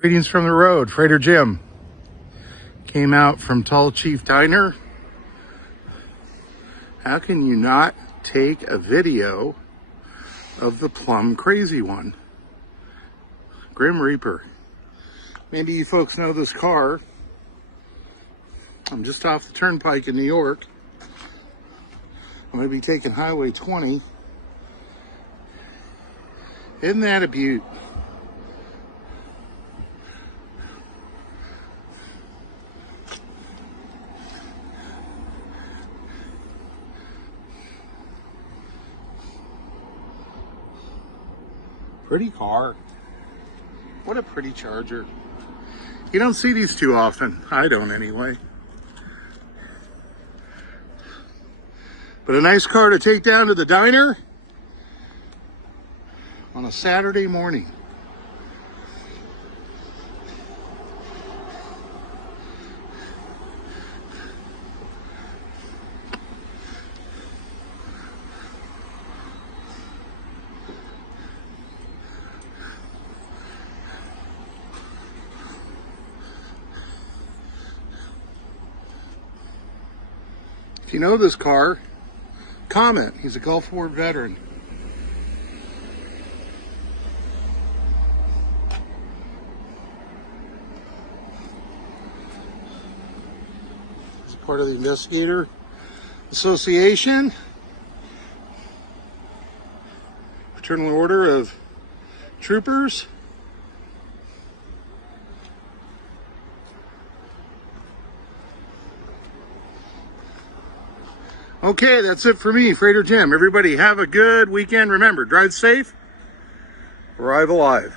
Greetings from the road. Freighter Jim came out from Tall Chief Diner. How can you not take a video of the plum crazy one? Grim Reaper. Maybe you folks know this car. I'm just off the turnpike in New York. I'm going to be taking Highway 20. Isn't that a beaut? Pretty car. What a pretty Charger. You don't see these too often. I don't anyway. But a nice car to take down to the diner on a Saturday morning. If you know this car, comment. He's a Gulf War veteran. It's part of the Investigator Association. Fraternal Order of Troopers. Okay, that's it for me, Freighter Jim. Everybody have a good weekend. Remember, drive safe, arrive alive.